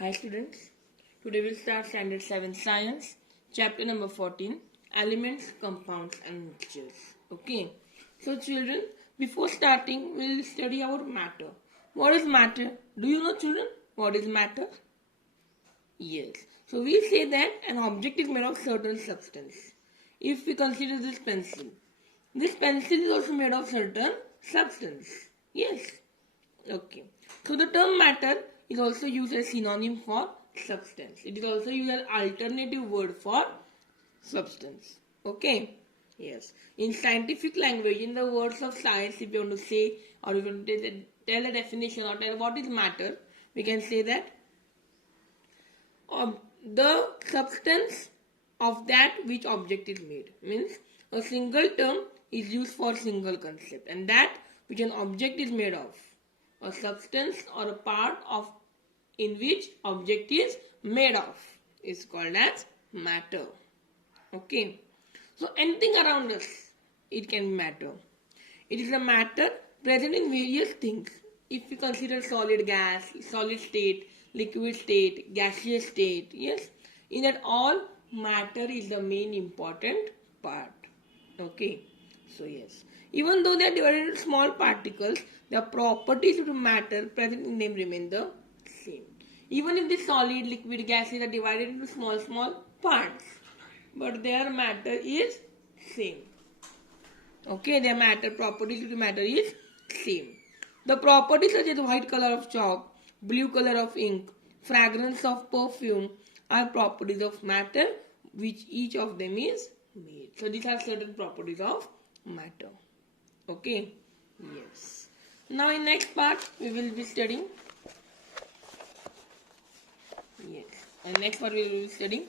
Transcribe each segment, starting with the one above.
Hi students, today we'll start standard 7 science, chapter number 14, elements, compounds and mixtures. Okay, so children, before starting we'll study about matter. What is matter? Do you know children what is matter? Yes, so we say that an object is made of certain substance. If we consider this pencil is also made of certain substance. Yes. Okay. So the term matter is also used as synonym for substance. It is also used as alternative word for substance. Okay. Yes. In scientific language, in the words of science, if you want to say or if you want to tell a definition or tell what is matter, we can say that the substance of that which object is made. Means a single term is used for single concept, and that which an object is made of, a substance or a part of in which object is made of, is called as matter. Okay, so anything around us, it can be matter. It is a matter present in various things. If we consider solid gas, solid state, liquid state, gaseous state, yes, in that all matter is the main important part. Okay, so yes, even though they are divided into small particles, the properties of the matter present in them remain the same. Even if the solid, liquid, gases are divided into small parts, but their matter is same. Okay, their matter properties of the matter is same. The properties such as white color of chalk, blue color of ink, fragrance of perfume are properties of matter which each of them is made. So these are certain properties of matter. Okay. Yes. Now in next part we will be studying. Yes. And next part we will be studying.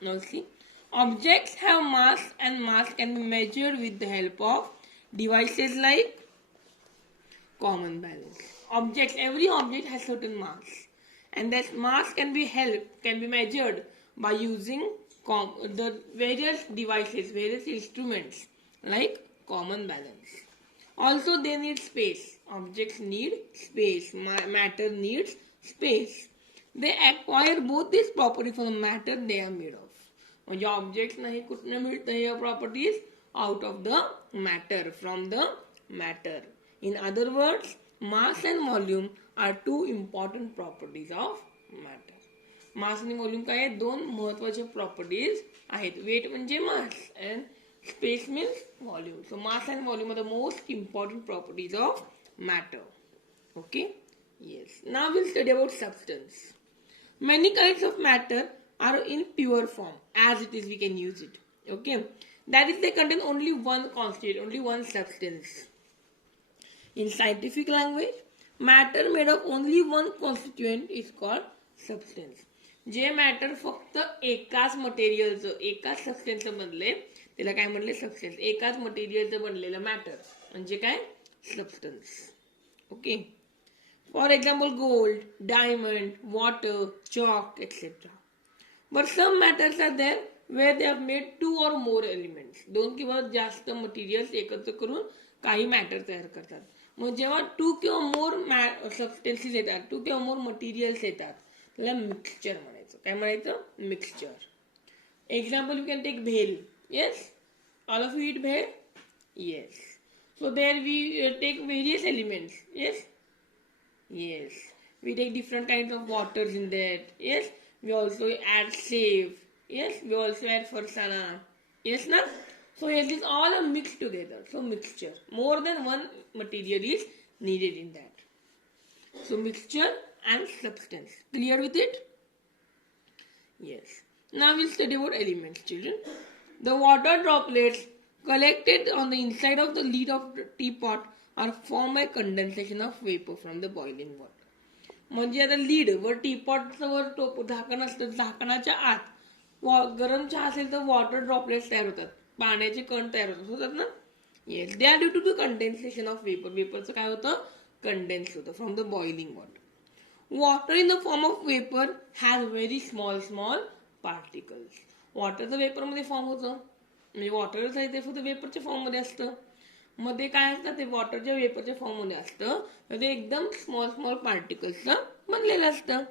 Now see. Objects have mass and mass can be measured with the help of devices like common balance. Objects, every object has certain mass, and that mass can be measured by using the various devices, various instruments like common balance. Also they need space. Objects need space. Matter needs space. They acquire both these properties from the matter they are made of. म्हणजे object नाही कुठनं मिळतं हे properties out of the matter from the matter. In other words mass and volume are two important properties of matter. Mass आणि volume काय आहेत? दोन महत्वाचे प्रॉपर्टीज आहेत. वेट म्हणजे mass and space means volume. So mass and volume are the most important properties of matter. Okay. Yes. Now we'll study about substance. Many kinds of matter are in pure form. As it is, we can use it. Okay. That is, they contain only one constituent, only one substance. In scientific language, matter made of only one constituent is called substance. J matter फक्त एकाच मटेरियलचं, एकाच सबस्टन्सचं बनले त्याला काय म्हणले? Substance. एकाच मटेरियलचं बनलेलं matter म्हणजे काय? Substance. Okay. For example, gold, diamond, water, chalk, etc. But some matters are there where they have made two or more elements. दोन किंवा जास्त मटेरियल्स एकत्र करून काही मॅटर तयार करतात. मग जेव्हा टू किंवा मोर सबस्टेन्सेस येतात, टू किंवा मोर मटेरियल्स येतात, त्याला मिक्सचर म्हणायचं. काय म्हणायचं? Mixture. Example you can take bhel. Yes, all of you eat bhel. Yes. So there we take various elements. Yes. Yes, we take different kinds of waters in that. Yes, we also add save. Yes, we also add farsana. Yes, na? So yes, these all are mixed together. So mixture. More than one material is needed in that. So mixture and substance. Clear with it? Yes. Now we'll study about elements, children. The water droplets collected on the inside of the lid of the teapot are formed by condensation of vapor from the boiling water. म्हणजे आता lead वर टीपॉटचं वर टोप झाकण असतं, झाकणाच्या आत गरम चहा असेल तर वॉटर ड्रॉपलेट्स तयार होतात, पाण्याचे कण तयार होतात ना. Yes, they are due to condensation of vapour. वेपरचं काय होतं? कंडेन्स होतं from the boiling water. Water in the form of vapour has very small particles. वॉटरचं वेपरमध्ये फॉर्म होतं, म्हणजे वॉटरच आहे ते फक्त वेपरच्या फॉर्ममध्ये असतं. मध्ये काय असतं? ते वॉटरच्या वेपरच्या फॉर्म मध्ये असतं, तर ते एकदम स्मॉल पार्टिकल्सचं बनलेलं असतं.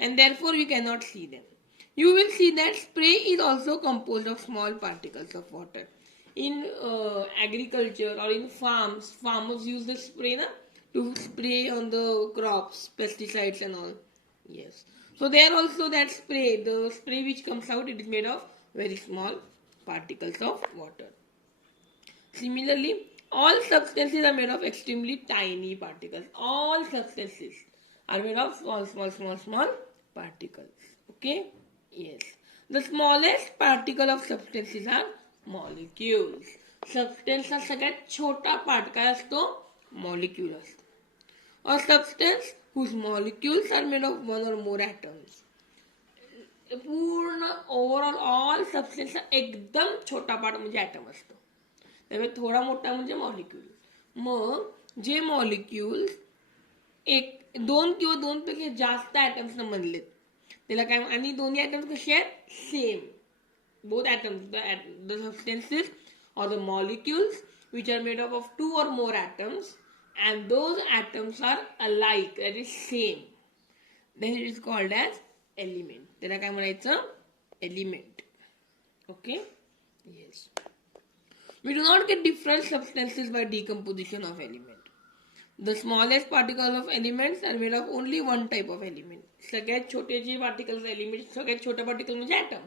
And therefore we cannot see them. You will see that spray is also composed of small particles of water. In agriculture or in farms, farmers use the spray to spray on the crops, pesticides and all. Yes. So there also that spray, the spray which comes out, it is made of very small particles of water. Similarly, all substances are made of extremely tiny particles. All substances are made of small particles. Okay? Yes. The smallest particle of substances are molecules. Substance हा सगळ्यात छोटा part काय असतो? Molecule असतो. A substance whose molecules are made of one or more atoms. पूर्ण overall all सबस्टन्सचा एकदम छोटा part म्हणजे ॲटम असतो. त्यामुळे थोडा मोठा म्हणजे मॉलिक्यूल. मग जे मॉलिक्यूल एक दोन किंवा दोनपेक्षा जास्त ॲटम्सनं बनलेत त्याला काय, आणि दोन्ही ॲटम्स कसे आहेत? Same. Both atoms, the substances or the molecules which are made up of two or more atoms and those atoms are alike, that is same, then it is called as element. त्याला काय म्हणायचं? Element. Okay? Yes. We do not get different substances by decomposition of element. The smallest particles of elements are made of only one type of element. सगळ्यात छोटे जे particles element, सगळ्यात छोटा particle म्हणजे atom.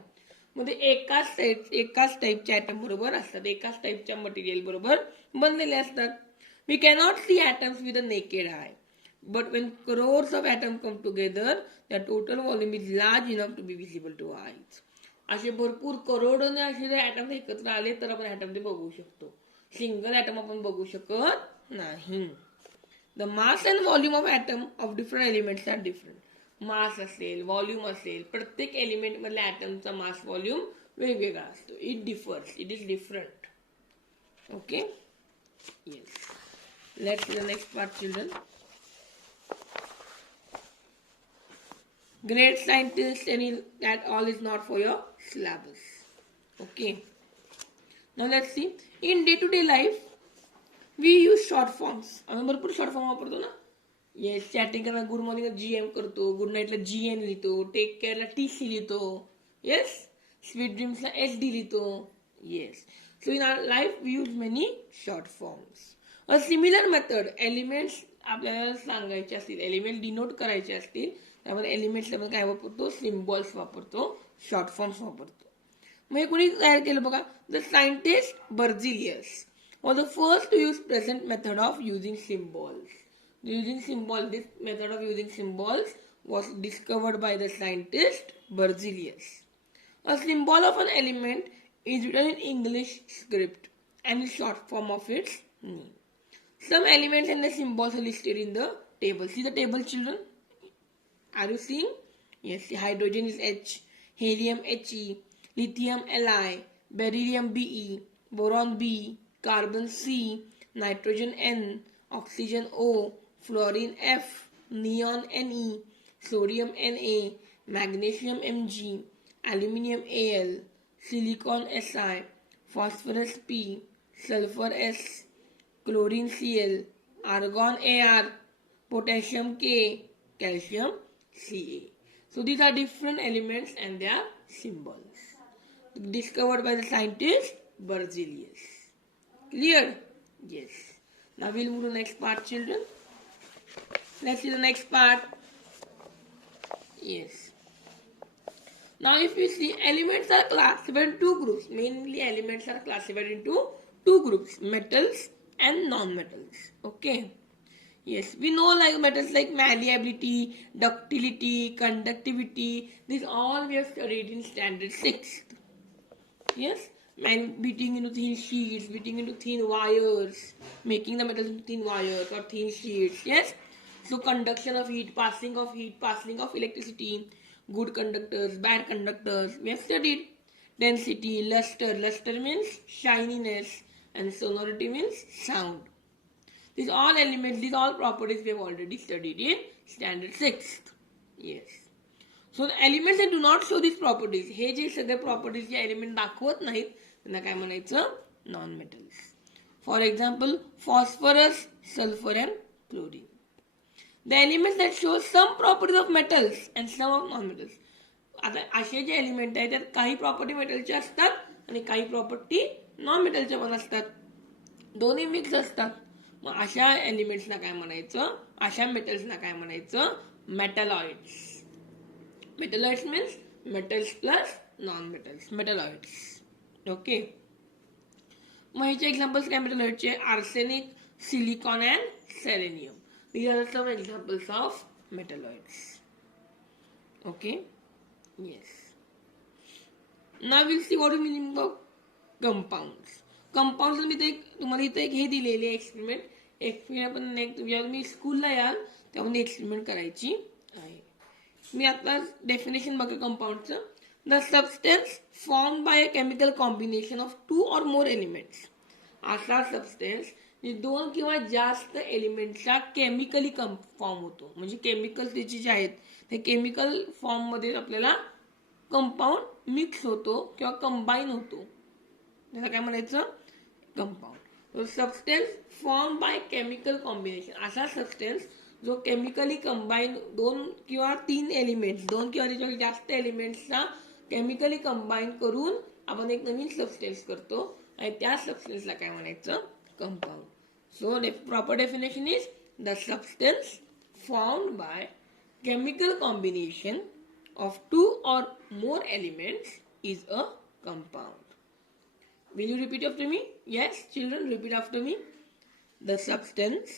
मध्ये एकाच टाईपच्या ॲटम बरोबर असतात, एकाच टाईपच्या मटेरियल बरोबर बनलेले असतात. We cannot see atoms with a naked eye, but when crores of atoms come together, their total volume is large enough to be visible to eyes. असे भरपूर करोडोने असे जर ॲटम एकत्र आले तर आपण ॲटम ते बघू शकतो. सिंगल ॲटम आपण बघू शकत नाही. The mass and volume of atom of different elements are different. Mass असेल, व्हॉल्यूम असेल, प्रत्येक एलिमेंट मधल्या ॲटमचा मास व्हॉल्यूम वेगवेगळा असतो. It differs, it is different. Okay? Yes. Let's see the next part, children. Great scientists and that all is not for your syllabus. Okay. Now let's see. In day-to-day life, we use short forms. आपण भरपूर short form वापरतो ना. Yes. Chatting करताना good मॉर्निंगला GM करतो, good नाईटला GN लिहितो, take केअरला TC लिहितो. येस. स्वीट ड्रीम्सला SD लिहितो. Yes. So in our life we use many short forms. A similar method, elements आपल्याला सांगायचे असतील, एलिमेंट डिनोट करायचे असतील, त्यामध्ये एलिमेंट्स आपण काय वापरतो? सिम्बॉल्स वापरतो, शॉर्ट फॉर्म्स वापरतो. मग हे कोणी तयार केलं बघा? The scientist Berzelius was the first to use present method of using symbols. This method of using symbols was discovered by the scientist Berzelius. A symbol of an element is written in English script and is short form of its name. Some elements and the symbols are listed in the table. See the table, children? Are you seeing? Yes. Hydrogen is H, helium He, lithium Li, beryllium Be, boron B, carbon C, nitrogen N, oxygen O, fluorine F, neon Ne, sodium Na, magnesium Mg, aluminium Al, silicon Si, phosphorus P, sulfur S, chlorine Cl, argon Ar, potassium K, calcium Ca. So these are different elements and they are symbols discovered by the scientist Berzelius. Clear? Yes. Now we'll move to the next part, children. Let's see the next part. Yes. Now if you see, elements are classified in two groups. Mainly elements are classified into two groups, metals and non-metals. Okay. Yes, we know like metals like malleability, ductility, conductivity. These all we have studied in standard 6th. Yes, beating into thin sheets, beating into thin wires, making the metals into thin wires or thin sheets. Yes, so conduction of heat, passing of electricity, good conductors, bad conductors. We have studied density, luster. Luster means shininess, and sonority means sound. These all elements, these all properties we have already studied in standard 6th. Yes. So the elements that do not show these properties, हे जे सगळे properties जे element दाखवत नाहीत त्यांना काय म्हणायचं? Non-metals. For example, phosphorus, sulfur and chlorine. The elements that show some properties of metals and some of non-metals. आता असे जे element आहेत त्यात काही प्रॉपर्टी मेटलचे असतात आणि काही प्रॉपर्टी नॉन मेटलच्या पण असतात, दोन्ही मिक्स असतात. मग अशा एलिमेंट्सना काय म्हणायचं, अशा मेटल्सना काय म्हणायचं, metalloids. Metalloids means metals plus non metals, metalloids. Okay. मग ह्याचे एक्झाम्पल्स काय मेटलॉइडचे, arsenic, silicon and selenium. These are some examples of metalloids. Okay. Yes. Now we'll see what is meaning of compounds. Compounds मध्ये तुम्हाला इथे एक हे दिलेले experiment. Experiment आपण जेव्हा तुम्ही स्कूलला याल तेव्हा एक्सपेरिमेंट करायची आहे. मी आता डेफिनेशन बघा कंपाऊंडचं. The substance form by a chemical combination of 2 or more elements. असा सबस्टन्स दोन किंवा जास्त एलिमेंटचा केमिकली फॉर्म होतो. म्हणजे केमिकल त्याचे जे आहेत ते केमिकल फॉर्म मध्ये आपल्याला कंपाऊंड मिक्स होतो किंवा कंबाईन होतो, त्याला काय म्हणायचं, compound. Substance form by chemical combination, असा सबस्टन्स जो केमिकली कंबाईन 2 किंवा 3 एलिमेंट्स, 2 किंवा त्याच्यावर जास्त एलिमेंट्सचा केमिकली कंबाईन करून आपण एक नवीन सबस्टन्स करतो आणि त्या सबस्टन्सला काय म्हणायचं, compound. So the proper definition is the substance formed by chemical combination of 2 or more elements is a compound. Will you repeat after me? Yes, children, repeat after me. The substance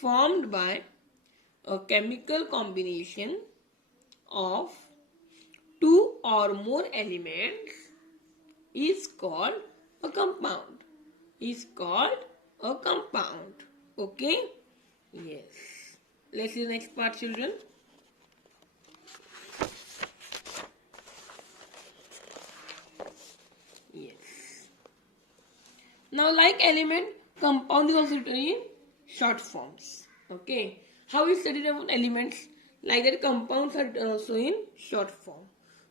formed by a chemical combination of 2 or more elements is called a compound. Is called a compound. Okay? Yes. Let's see the next part, children. Yes. Now, like element, compound is also written in short forms. Okay? How we study about elements? Like that, compounds are also in short form.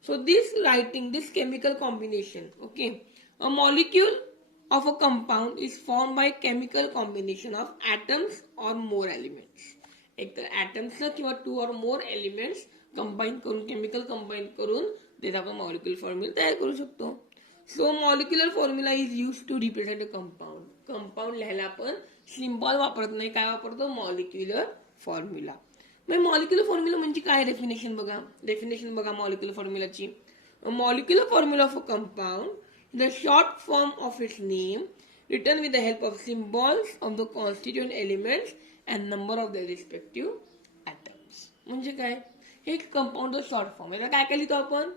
So, this writing, this chemical combination, okay? A molecule of a compound is formed by chemical combination of atoms or more elements. एक तर atoms किंवा 2 or more elements combine करून, chemical combine करून त्याचा आपण molecular formula तयार करू शकतो. So molecular formula is used to represent a compound. Compound लिहायला आपण सिम्बॉल वापरत नाही, काय वापरतो, molecular formula. मग molecular formula म्हणजे काय, डेफिनेशन बघा. डेफिनेशन बघा molecular formulaची. A molecular formula of a compound, the short form of its name, written with the help of symbols of the constituent elements and number of their respective atoms. म्हणजे काय, हे कंपाऊंडचा short form. याला काय काय लिहितो आपण,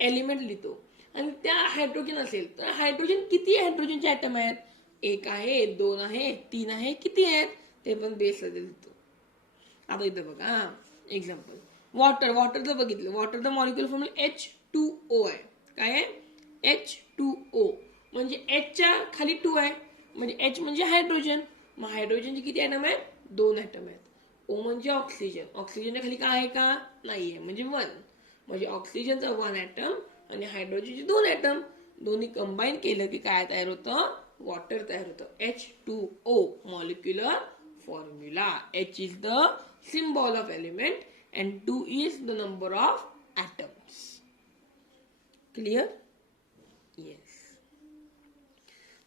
element लिहितो. आणि त्या हायड्रोजन असेल तर हायड्रोजन किती हायड्रोजनचे ॲटम आहेत, 1 आहे, 2 आहे, 3 आहे, किती आहेत ते पण बेस मध्ये लिहितो. आता इथं बघा एक्झाम्पल, वॉटर. वॉटरचं बघितलं, वॉटरचा मॉलिक्युलर फॉर्म्युला H2O आहे. काय आहे, H2O. म्हणजे Hच्या खाली 2 आहे, म्हणजे H म्हणजे हायड्रोजन. मग हायड्रोजनचे किती ॲटम आहेत, 2 ॲटम आहेत. O म्हणजे ऑक्सिजन. ऑक्सिजनच्या खाली काय आहे का, नाहीये, म्हणजे 1. म्हणजे ऑक्सिजनचा 1 ॲटम आणि हायड्रोजनचे 2 ॲटम, दोन्ही कंबाईन केलं की काय तयार होतं, वॉटर तयार होतं. H2O molecular formula. H is the symbol of element and 2 is the number of atoms. Clear? Yes.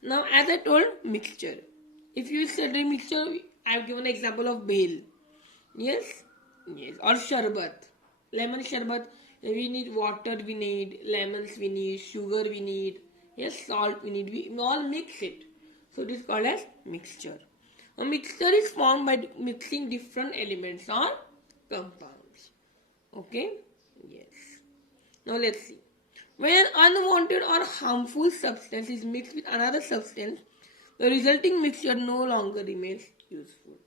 Now, as I told, mixture. If you study mixture, I have given an example of bhel. Yes? Yes. Or sharbat. Lemon sharbat. We need water, we need lemons, we need sugar, we need, yes, salt, we need. We all mix it. So, it is called as mixture. A mixture is formed by mixing different elements or compounds. Okay? Yes. Now, let's see. When an unwanted or harmful substance is mixed with another substance, the resulting mixture no longer remains useful.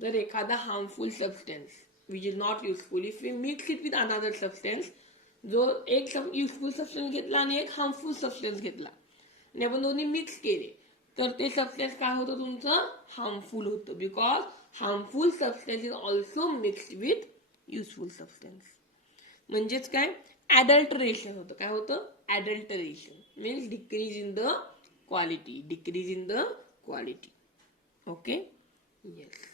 जर एखादा harmful substance which is not useful, if we mix it with another substance, जो एक useful substance घेतला आणि एक harmful substance घेतला आणि आपण दोन्ही मिक्स केले, तर ते सबस्टन्स काय होतं, तुमचं हार्मफुल होतं. Because harmful substance is also mixed with useful substance. म्हणजेच काय, ॲडल्टरेशन होतं. काय होतं, adulteration means decrease in the quality, decrease in the quality. Okay, yes.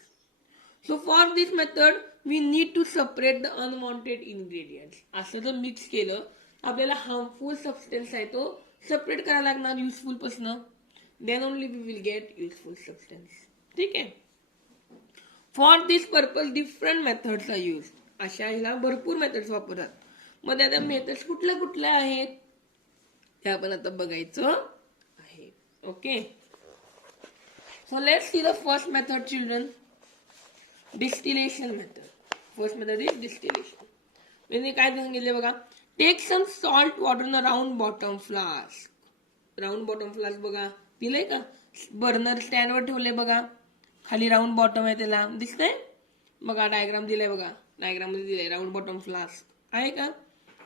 So for this method we need to separate the unwanted ingredients. असं जर mix केलं आपल्याला harmful substance आहे तो सेपरेट करायला लागणार युजफुल पासून. Then only we will get useful substance. ठीक आहे. For this purpose different methods are use. अशा ह्याला भरपूर मेथड्स वापरतात. मग त्या मेथड्स कुठल्या कुठल्या आहेत ते आपण आता बघायचं आहे. Okay. So let's see the first method, children. Distillation method. First method is distillation. म्हणजे काय सांगितले बघा. Take some salt water in a round bottom flask. Round bottom flask बघा दिलंय का. बर्नर स्टँड वर ठेवले बघा. खाली राऊंड बॉटम आहे त्याला दिसतंय बघा. डायग्राम दिलाय बघा. डायग्राम मध्ये दिलाय राऊंड बॉटम फ्लास्क आहे का.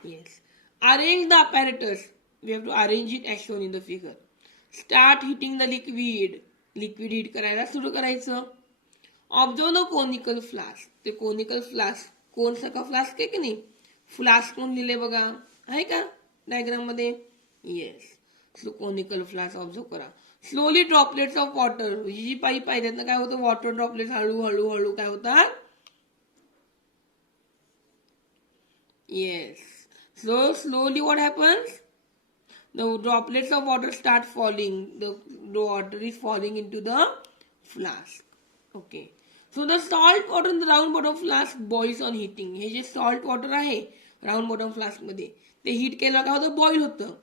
Yes. Arrange the apparatus. We have to arrange it as shown in the figure. Start heating the liquid. Liquid heat करायला सुरू करायचं. Observe the conical flask. ते कोनिकल फ्लास्क कोन सारखा फ्लास्क आहे की नाही. फ्लास्क कोण लिहिले बघा आहे का डायग्राम मध्ये. Yes. So conical flask observe करा. Slowly droplets of water. जी पाईप आहे त्यातनं काय होतं वॉटर ड्रॉपलेट्स हळू हळू हळू काय होतात. Yes. So slowly what happens? The droplets of water start falling. The water is falling into the flask. Okay. So the salt water in the round bottom flask boils on heating. हे जे salt water आहे round bottom flask मध्ये ते heat केलं काय होतं boil होतं.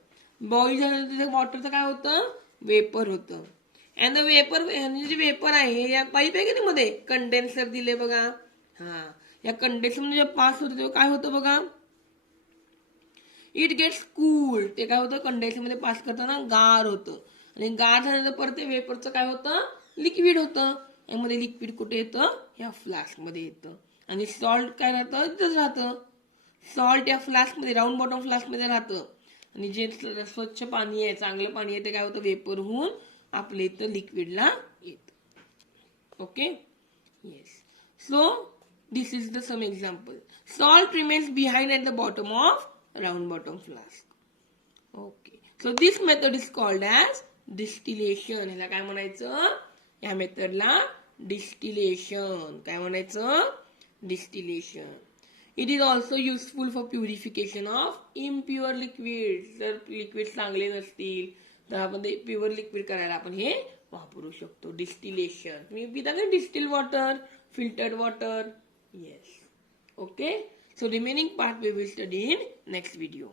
Boil झाल्यानंतर वॉटरचं काय होतं वेपर होतं. And the vapour J vapour आहे या पाईप आहे की नाही मध्ये कंडेन्सर दिले बघा. हा या कंडेन्सर मध्ये जे पास होतं तेव्हा काय होतं बघा. It gets cool. ते काय होतं कंडेन्सर मध्ये पास करताना गार होतं. आणि गार झाल्यानंतर परत ते वेपरचं काय होतं लिक्विड होतं. यामध्ये लिक्विड कुठे येतं या फ्लास्क मध्ये येतं. आणि सॉल्ट काय राहतं इथंच राहतं. सॉल्ट या फ्लास्क मध्ये राऊंड बॉटम फ्लास्क मध्ये राहतं. आणि जे स्वच्छ पाणी आहे चांगलं पाणी आहे ते काय होतं वेपर होऊन आपल्या इथं लिक्विडला येतं. Okay. Yes. So this is the some example. Salt remains behind at the bottom of round bottom flask. Okay. So this method is called as distillation. ह्याला काय म्हणायचं या मेथडला distillation. काय म्हणायचं distillation. It is also useful for purification of impure liquids. जर liquid चांगले नसतील तर आपण ते प्युअर लिक्विड करायला आपण हे वापरू शकतो. डिस्टिलेशन. तुम्ही पिता का distil water filtered water. Yes. Okay. So remaining part we will study in next video.